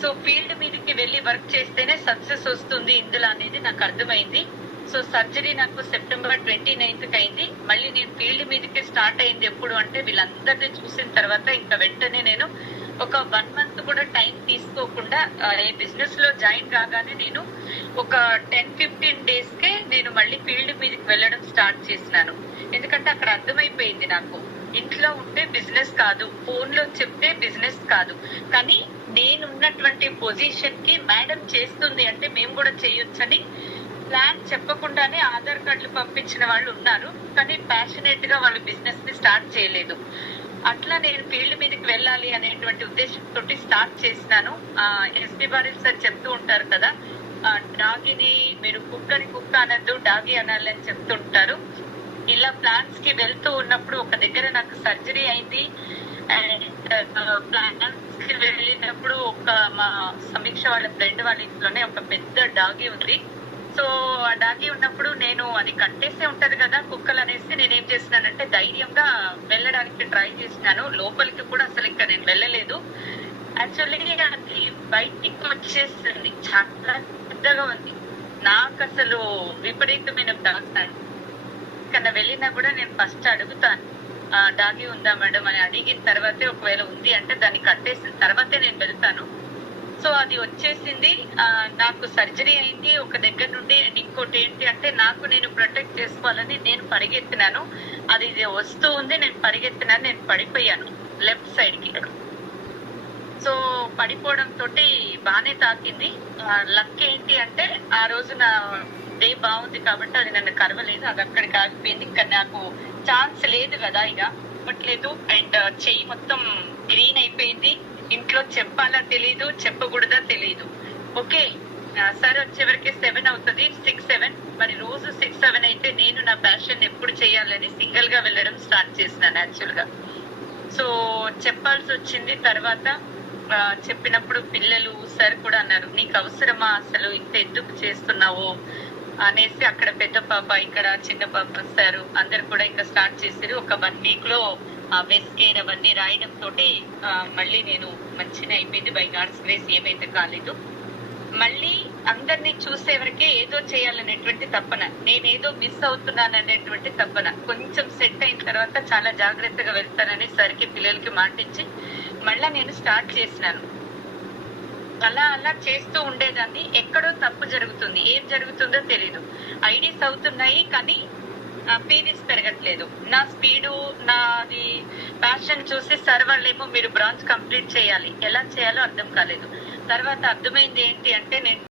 So field మీదకి వెళ్లి work చేస్తేనే సక్సెస్ వస్తుంది ఇందులో అనేది నాకు అర్థమైంది. సో సర్జరీ నాకు సెప్టెంబర్ 29th అయింది. మళ్ళీ నేను ఫీల్డ్ మీదకి స్టార్ట్ అయింది ఎప్పుడు అంటే వీళ్ళందరినీ చూసిన తర్వాత ఇంకా వెంటనే నేను ఒక 1 month కూడా టైం తీసుకోకుండా ఈ బిజినెస్ లో జాయిన్ కాగానే నేను ఒక 10-15 days కే నేను మళ్ళీ ఫీల్డ్ మీదకి వెళ్ళడం స్టార్ట్ చేసినాను. ఎందుకంటే అక్కడ అర్థమైపోయింది నాకు, ఇంట్లో ఉంటే బిజినెస్ కాదు, ఫోన్ లో చెప్తే బిజినెస్ కాదు, కానీ నేనున్నటువంటి పొజిషన్ కి మేడం చేస్తుంది అంటే మేము కూడా చేయొచ్చని ప్లాన్ చెప్పకుండానే ఆధార్ కార్డులు పంపించిన వాళ్ళు ఉన్నారు, కానీ ప్యాషనేట్ గా వాళ్ళు బిజినెస్ ని స్టార్ట్ చేయలేదు. అట్లా నేను ఫీల్డ్ మీదకి వెళ్ళాలి అనేటువంటి ఉద్దేశంతో స్టార్ట్ చేసినాను. ఎస్పీ బారిల్ సార్ చెప్తూ ఉంటారు కదా, డాగిని మీరు కుక్క అనద్దు డాగి అనాలి అని చెప్తుంటారు. ఇలా ప్లాన్స్ కి వెళ్తూ ఉన్నప్పుడు ఒక దగ్గర నాకు సర్జరీ అయింది. అండ్ ప్లాన్స్ కి వెళ్ళినప్పుడు ఒక మా సమీక్ష వాళ్ళ ఫ్రెండ్ వాళ్ళ ఇంట్లోనే ఒక పెద్ద డాగి ఉంది. సో ఆ డాగి ఉన్నప్పుడు నేను అది కట్టేసే ఉంటది కదా కుక్కలు అనేసి నేనేం చేసినానంటే ధైర్యంగా వెళ్ళడానికి ట్రై చేసినాను. లోపలికి కూడా అసలు ఇంకా నేను వెళ్ళలేదు. యాక్చువల్లీ అది బయటికి వచ్చేసింది, చాలా పెద్దగా ఉంది. నాకు అసలు విపరీతమైన డాగ్ కన్నా వెళ్ళినా కూడా నేను ఫస్ట్ అడుగుతాను, డాగి ఉందా మేడం అని. అడిగిన తర్వాతే ఒకవేళ ఉంది అంటే దాన్ని కట్టేసిన తర్వాతే నేను వెళ్తాను. సో అది వచ్చేసింది. నాకు సర్జరీ అయింది ఒక దగ్గర నుండి. అండ్ ఇంకోటి ఏంటి అంటే నాకు నేను ప్రొటెక్ట్ చేసుకోవాలని నేను పరిగెత్తినాను. అది వస్తూ ఉంది, నేను పరిగెత్తినాను, నేను పడిపోయాను లెఫ్ట్ సైడ్ కి. సో పడిపోవడం తోటి బానే తాకింది. లక్ ఏంటి అంటే ఆ రోజు నా డే బాగుంది కాబట్టి అది నన్ను కరవలేదు, అది అక్కడికి ఆగిపోయింది. ఇంకా నాకు ఛాన్స్ లేదు కదా, ఇక ఇవ్వట్లేదు. అండ్ చెయ్యి మొత్తం గ్రీన్ అయిపోయింది. ఇంట్లో చెప్పాలా తెలీదు, చెప్పకూడదా తెలీదు. ఓకే సార్ వచ్చేవరకే 7 అవుతుంది, 6-7. మరి రోజు 6-7 అయితే నేను నా ప్యాషన్ ఎప్పుడు చేయాలని సింగిల్ గా వెళ్ళడం స్టార్ట్ చేసినాను యాక్చువల్ గా. సో చెప్పాల్సి వచ్చింది. తర్వాత చెప్పినప్పుడు పిల్లలు సార్ కూడా అన్నారు, నీకు అవసరమా అసలు ఇంత ఎందుకు చేస్తున్నావు అనేసి. అక్కడ పెద్ద పాప, ఇక్కడ చిన్న పాప వస్తారు, అందరు కూడా ఇంకా స్టార్ట్ చేశారు. ఒక 1 week లో వెస్కేర్ అవన్నీ రాయడం తోటి మళ్ళీ నేను మంచిగా అయిపోయింది. బై గాడ్స్ గ్రేస్ ఏమైతే కాలేదు. మళ్ళీ అందరినీ చూసేవరకే ఏదో చేయాలనేటువంటి తపన, నేనేదో మిస్ అవుతున్నాను అనేటువంటి తపన. కొంచెం సెట్ అయిన తర్వాత చాలా జాగ్రత్తగా వెళ్తానని సరికి పిల్లలకి మాటించి మళ్ళా నేను స్టార్ట్ చేసినాను. అలా అలా చేస్తూ ఉండేదాన్ని. ఎక్కడో తప్పు జరుగుతుంది, ఏం జరుగుతుందో తెలీదు. ఐడీస్ అవుతున్నాయి కానీ పీడీస్ పెరగట్లేదు. నా స్పీడు, నాది ప్యాషన్ చూసి సార్ వాళ్ళేమో మీరు బ్రాంచ్ కంప్లీట్ చేయాలి, ఎలా చేయాలో అర్థం కాలేదు. తర్వాత అర్థమైంది ఏంటి అంటే నేను